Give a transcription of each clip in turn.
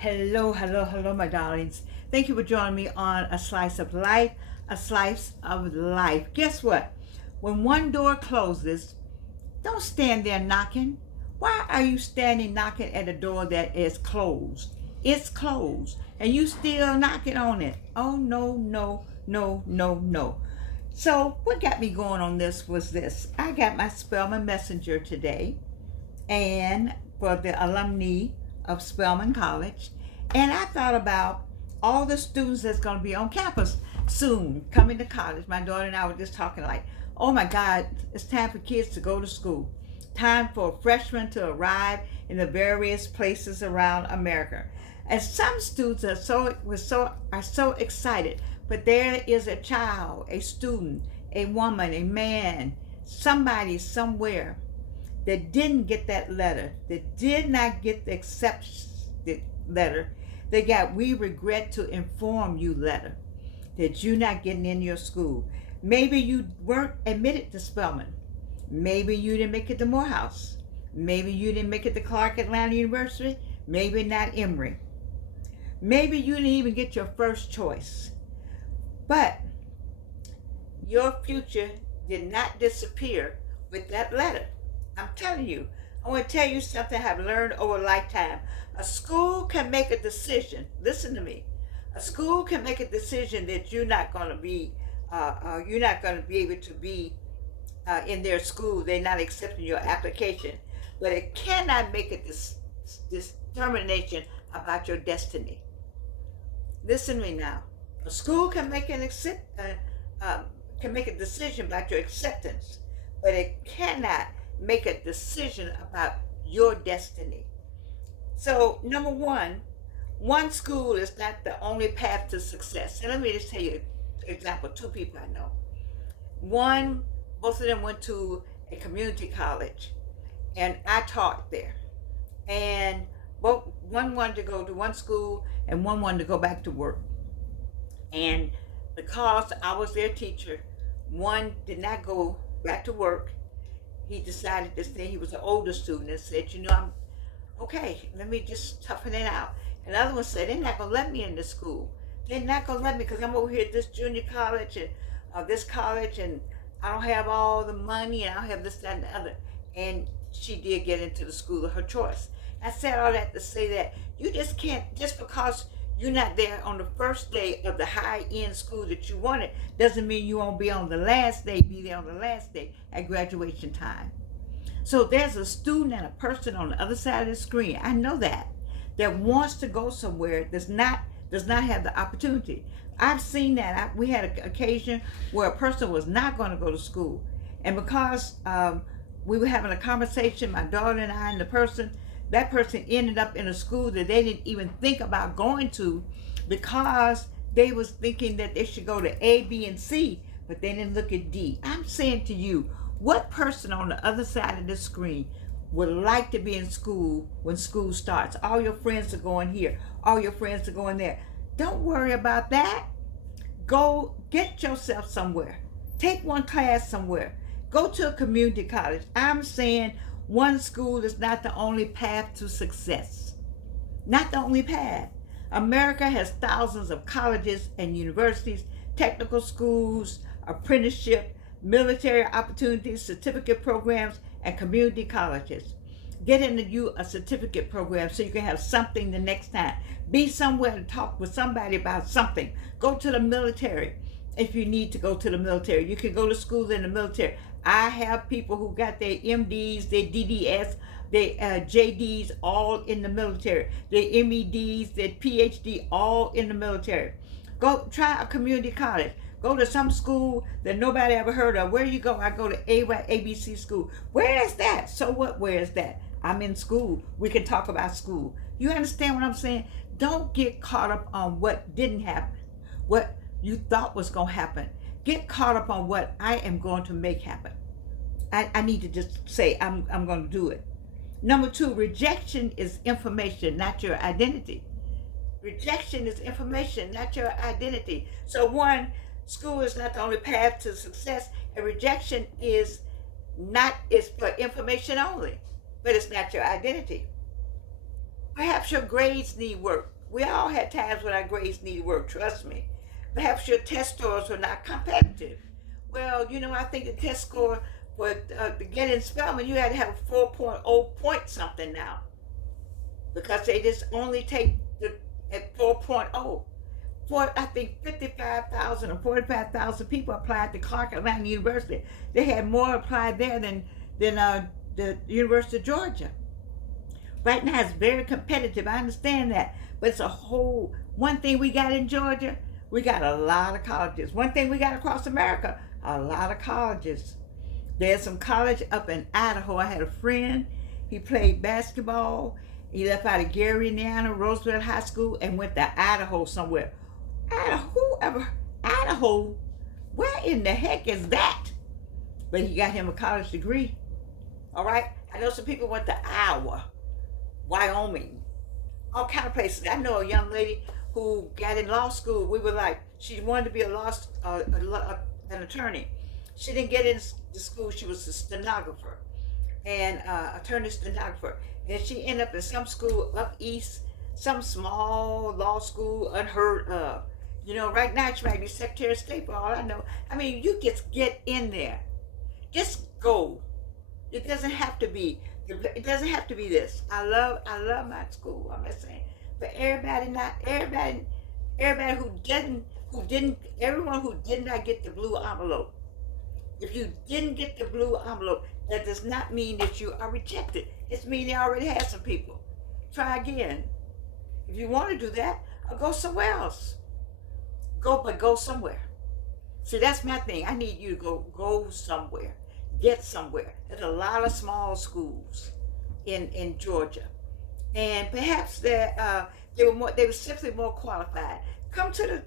Hello, hello, hello, my darlings. Thank you for joining me on A Slice of Life, A Slice of Life. Guess what? When one door closes, don't stand there knocking. Why are you standing knocking at a door that is closed? It's closed, and you still knocking on it. Oh, no, no, no, no, no. So, what got me going on this was this. I got my Spelman Messenger today, and for the alumni of Spelman College. And I thought about all the students that's going to be on campus soon coming to college. My daughter and I were just talking like, oh my God, it's time for kids to go to school. Time for freshmen to arrive in the various places around America. And some students are so excited, but there is a child, a student, a woman, a man, somebody somewhere that didn't get that letter, that did not get the accepted letter, they got "we regret to inform you" letter that you're not getting in your school. Maybe you weren't admitted to Spelman. Maybe you didn't make it to Morehouse. Maybe you didn't make it to Clark Atlanta University. Maybe not Emory. Maybe you didn't even get your first choice. But your future did not disappear with that letter. I'm telling you. I want to tell you something I've learned over a lifetime. A school can make a decision. Listen to me. A school can make a decision that you're not going to be able to be in their school. They're not accepting your application, but it cannot make a determination about your destiny. Listen to me now. A school can make can make a decision about your acceptance, but it cannot make a decision about your destiny. So, number one school is not the only path to success. And let me just tell you, for example, two people I know. One, both of them went to a community college, and I taught there. And both one wanted to go to one school, and one wanted to go back to work. And because I was their teacher, one did not go back to work. He decided to stay. He was an older student and said, I'm okay, let me just toughen it out. And the other one said, they're not going to let me in this school. They're not going to let me because I'm over here at this junior college and this college, and I don't have all the money, and I don't have this, that, and the other. And she did get into the school of her choice. I said all that to say that you just can't, just because you're not there on the first day of the high-end school that you wanted, doesn't mean you won't be on the last day, be there on the last day at graduation time. So there's a student and a person on the other side of the screen, I know that wants to go somewhere, does not have the opportunity. I've seen that. We had an occasion where a person was not going to go to school, and because we were having a conversation, my daughter and I, and that person ended up in a school that they didn't even think about going to, because they was thinking that they should go to A, B, and C, but they didn't look at D. I'm saying to you, what person on the other side of the screen would like to be in school when school starts? All your friends are going here. All your friends are going there. Don't worry about that. Go get yourself somewhere. Take one class somewhere. Go to a community college. I'm saying one school is not the only path to success. Not the only path. America has thousands of colleges and universities, technical schools, apprenticeship, military opportunities, certificate programs, and community colleges. Get into you a certificate program so you can have something the next time. Be somewhere to talk with somebody about something. Go to the military if you need to go to the military. You can go to school in the military. I have people who got their MDs, their DDS, their JDs all in the military. Their MEDs, their PhD all in the military. Go try a community college. Go to some school that nobody ever heard of. Where you go? I go to ABC school. Where is that? So what? Where is that? I'm in school. We can talk about school. You understand what I'm saying? Don't get caught up on what didn't happen, what you thought was going to happen. Get caught up on what I am going to make happen. I need to just say I'm going to do it. Number two, rejection is information, not your identity. Rejection is information, not your identity. So one, school is not the only path to success, and rejection is for information only, but it's not your identity. Perhaps your grades need work. We all had times when our grades needed work, trust me. Perhaps your test scores were not competitive. Well, I think the test score for to get in Spelman, you had to have a 4.0 point something now, because they just only take the at 4.0. For I think 55,000 or 45,000 people applied to Clark Atlanta University. They had more applied there than the University of Georgia. Right now it's very competitive. I understand that, but it's a whole one thing we got in Georgia. We got a lot of colleges. One thing we got across America, a lot of colleges. There's some college up in Idaho. I had a friend. He played basketball. He left out of Gary, Indiana, Roosevelt High School, and went to Idaho somewhere. Idaho, whoever, Idaho, where in the heck is that? But he got him a college degree. All right. I know some people went to Iowa, Wyoming, all kind of places. I know a young lady who got in law school. We were like, she wanted to be an attorney. She didn't get into school. She was a stenographer and attorney stenographer. And she ended up in some school up east, some small law school, unheard of. Right now she might be Secretary of State for all I know. I mean, you just get in there. Just go. It doesn't have to be. It doesn't have to be this. I love my school. I'm just saying, but everybody everyone who did not get the blue envelope. If you didn't get the blue envelope, that does not mean that you are rejected. It means they already had some people. Try again. If you want to do that, or go somewhere else. Go somewhere. See, that's my thing. I need you to go somewhere. Get somewhere. There's a lot of small schools in Georgia, and perhaps they were simply more qualified. Come to the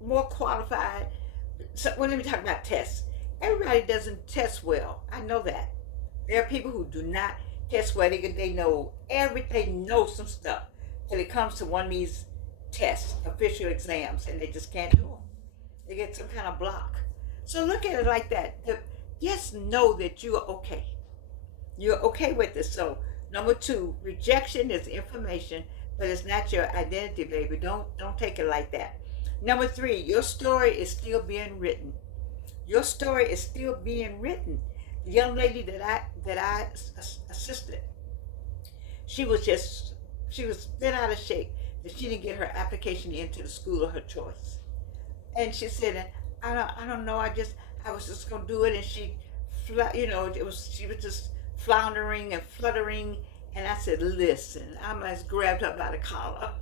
more qualified. So, well, let me talk about tests. Everybody doesn't test well. I know that. There are people who do not test well. They know everything, know some stuff, till it comes to one of these tests, official exams, and they just can't do them. They get some kind of block. So look at it like that. Just know that you are okay. You're okay with this. So number 2, rejection is information, but it's not your identity, baby. Don't take it like that. Number 3, your story is still being written. Your story is still being written. The young lady that I assisted, she was bent out of shape that she didn't get her application into the school of her choice. And she said, I don't know. I was just gonna do it, and she was just floundering and fluttering. And I said, listen, I just grabbed her by the collar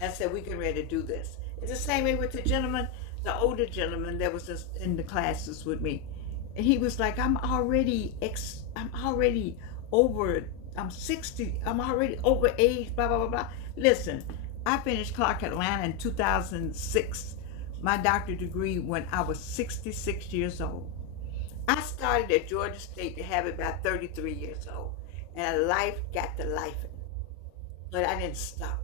and said, we getting ready to do this. It's the same way with the older gentleman that was just in the classes with me. And he was like, I'm already over, I'm 60, I'm already over age, blah, blah, blah, blah. Listen, I finished Clark Atlanta in 2006. My doctorate degree when I was 66 years old. I started at Georgia State to have it by 33 years old. And life got to life. But I didn't stop.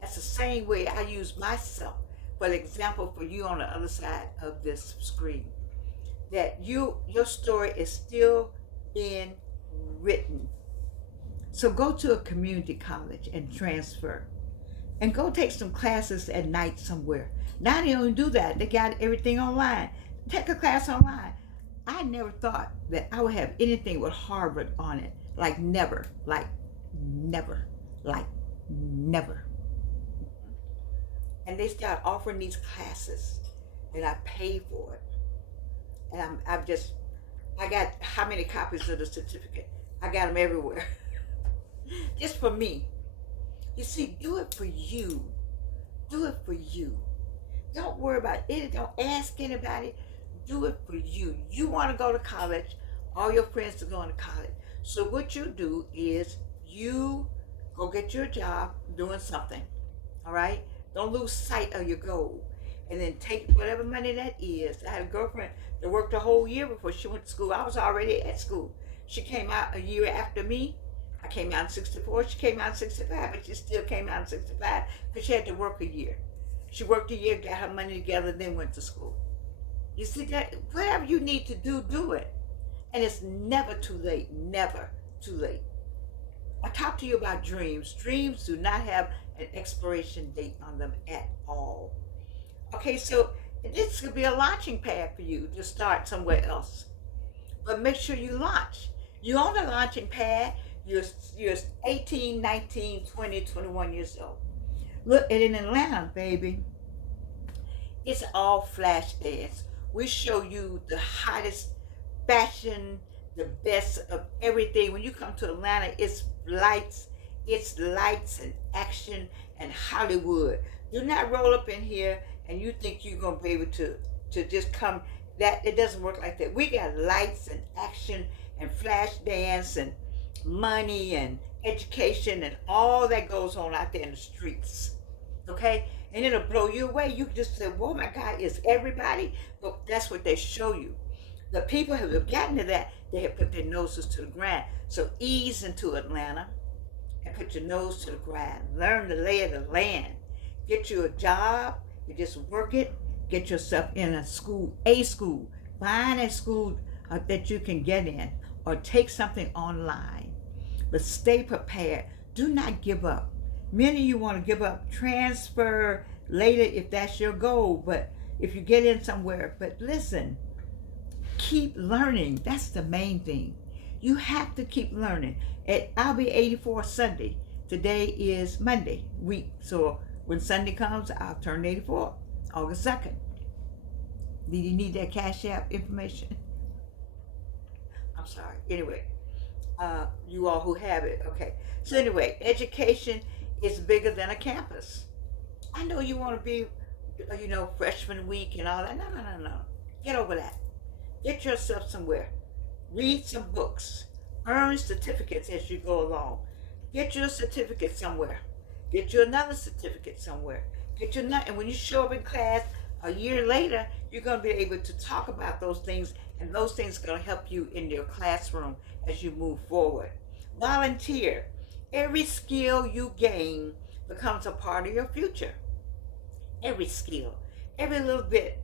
That's the same way I use myself for example for you on the other side of this screen. That your story is still being written. So go to a community college and transfer. And go take some classes at night somewhere. Now they don't do that. They got everything online. Take a class online. I never thought that I would have anything with Harvard on it. Like never. Like never. Like never. And they start offering these classes. And I pay for it. And I got how many copies of the certificate? I got them everywhere. Just for me. You see, do it for you. Do it for you. Don't worry about it. Don't ask anybody. Do it for you. You want to go to college. All your friends are going to college. So what you do is you go get your job doing something. All right? Don't lose sight of your goal. And then take whatever money that is. I had a girlfriend that worked a whole year before she went to school. I was already at school. She came out a year after me. I came out in 64. She came out in 65, but she still came out in 65 because she had to work a year. She worked a year, got her money together, then went to school. You see that? Whatever you need to do, do it. And it's never too late. Never too late. I talked to you about dreams. Dreams do not have an expiration date on them at all. Okay, so this could be a launching pad for you to start somewhere else. But make sure you launch. You're on the launching pad. You're, you're 18, 19, 20, 21 years old. Look, and in Atlanta, baby, it's all flash dance. We show you the hottest fashion, the best of everything. When you come to Atlanta, it's lights and action and Hollywood. Do not roll up in here and you think you're gonna be able to just come. That it doesn't work like that. We got lights and action and flash dance and money and education and all that goes on out there in the streets. Okay? And it'll blow you away. You can just say, "Whoa, my God, is everybody?" But that's what they show you. The people who have gotten to that, they have put their noses to the ground. So ease into Atlanta and put your nose to the ground. Learn the lay of the land. Get you a job. You just work it. Get yourself in a school. Find a school that you can get in, or take something online. But stay prepared. Do not give up. Many of you want to give up, transfer later if that's your goal, but if you get in somewhere. But listen, keep learning. That's the main thing. You have to keep learning. I'll be 84 Sunday. Today is Monday week. So when Sunday comes, I'll turn 84, August 2nd. Do you need that Cash App information? I'm sorry. Anyway, you all who have it. Okay. So anyway, education is bigger than a campus. I know you want to be, freshman week and all that. No. Get over that. Get yourself somewhere. Read some books. Earn certificates as you go along. Get your certificate somewhere. Get you another certificate somewhere. And when you show up in class a year later, you're going to be able to talk about those things, and those things are going to help you in your classroom as you move forward. Volunteer. Every skill you gain becomes a part of your future. Every skill, every little bit.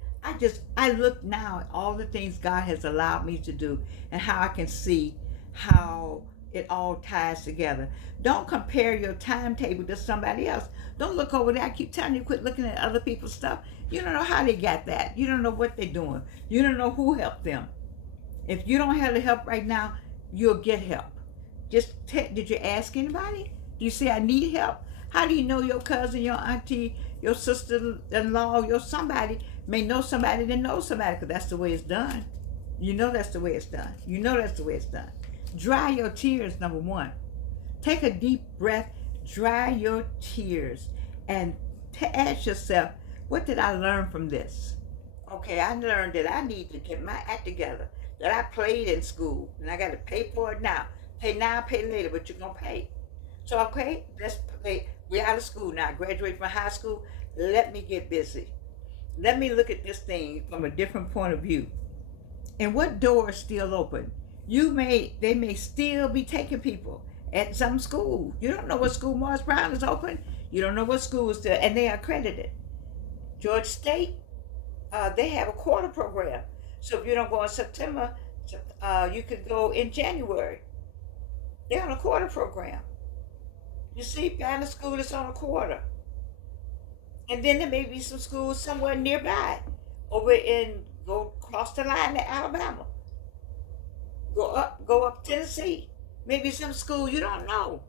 I look now at all the things God has allowed me to do and how I can see how it all ties together. Don't compare your timetable to somebody else. Don't look over there. I keep telling you, quit looking at other people's stuff. You don't know how they got that. You don't know what they're doing. You don't know who helped them. If you don't have the help right now, you'll get help. Did you ask anybody? Do you say, I need help? How do you know your cousin, your auntie, your sister-in-law, your somebody may know somebody that knows somebody? Because that's the way it's done. You know that's the way it's done. Dry your tears, number one. Take a deep breath, dry your tears, and ask yourself, what did I learn from this? Okay, I learned that I need to get my act together, that I played in school, and I got to pay for it now. Pay now, pay later, but you're going to pay. So, okay, let's play. We're out of school now. I graduated from high school. Let me get busy. Let me look at this thing from a different point of view. And what door is still open? They may still be taking people at some school. You don't know what school. Morris Brown is open. You don't know what school is there, and they are accredited. Georgia State, they have a quarter program. So if you don't go in September, you could go in January. They're on a quarter program. You see, Banner School is on a quarter. And then there may be some schools somewhere nearby. Go across the line to Alabama. Go up Tennessee. Maybe some school you don't know.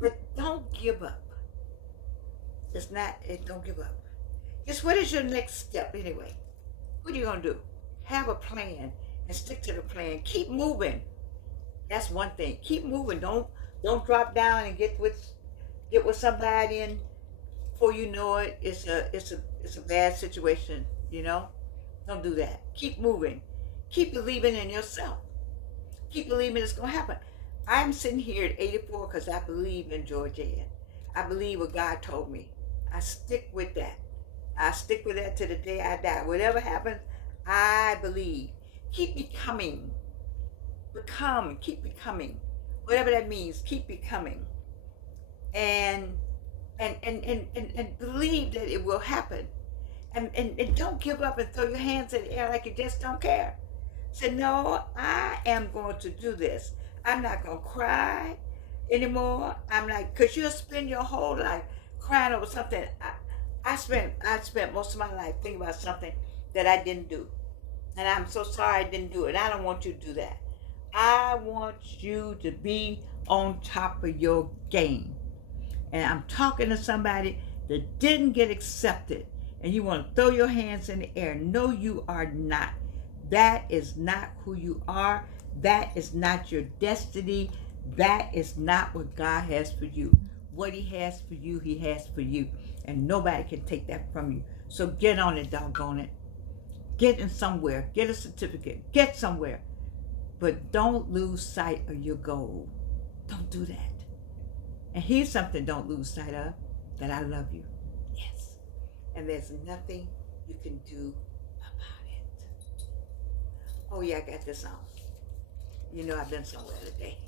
But don't give up. Don't give up. Just what is your next step anyway? What are you going to do? Have a plan and stick to the plan. Keep moving. That's one thing. Keep moving. Don't drop down and get with somebody, and before you know it, it's a bad situation. Don't do that. Keep moving. Keep believing in yourself. Keep believing it's gonna happen. I'm sitting here at 84 because I believe in Georgia. I believe what God told me. I stick with that. I stick with that to the day I die. Whatever happens, I believe. Keep becoming. Keep becoming. Whatever that means, keep becoming. And believe that it will happen. And don't give up and throw your hands in the air like you just don't care. Say, no, I am going to do this. I'm not going to cry. anymore. I'm like, cause you'll spend your whole life crying over something. I spent most of my life thinking about something that I didn't do, and I'm so sorry I didn't do it. I don't want you to do that. I want you to be on top of your game. And I'm talking to somebody that didn't get accepted, and you want to throw your hands in the air. No, you are not. That is not who you are. That is not your destiny. That is not what God has for you. What He has for you, He has for you. And nobody can take that from you. So get on it, doggone it. Get in somewhere. Get a certificate. Get somewhere. But don't lose sight of your goal. Don't do that. And here's something don't lose sight of, that I love you. Yes. And there's nothing you can do about it. Oh, yeah, I got this on. You know, I've been somewhere today.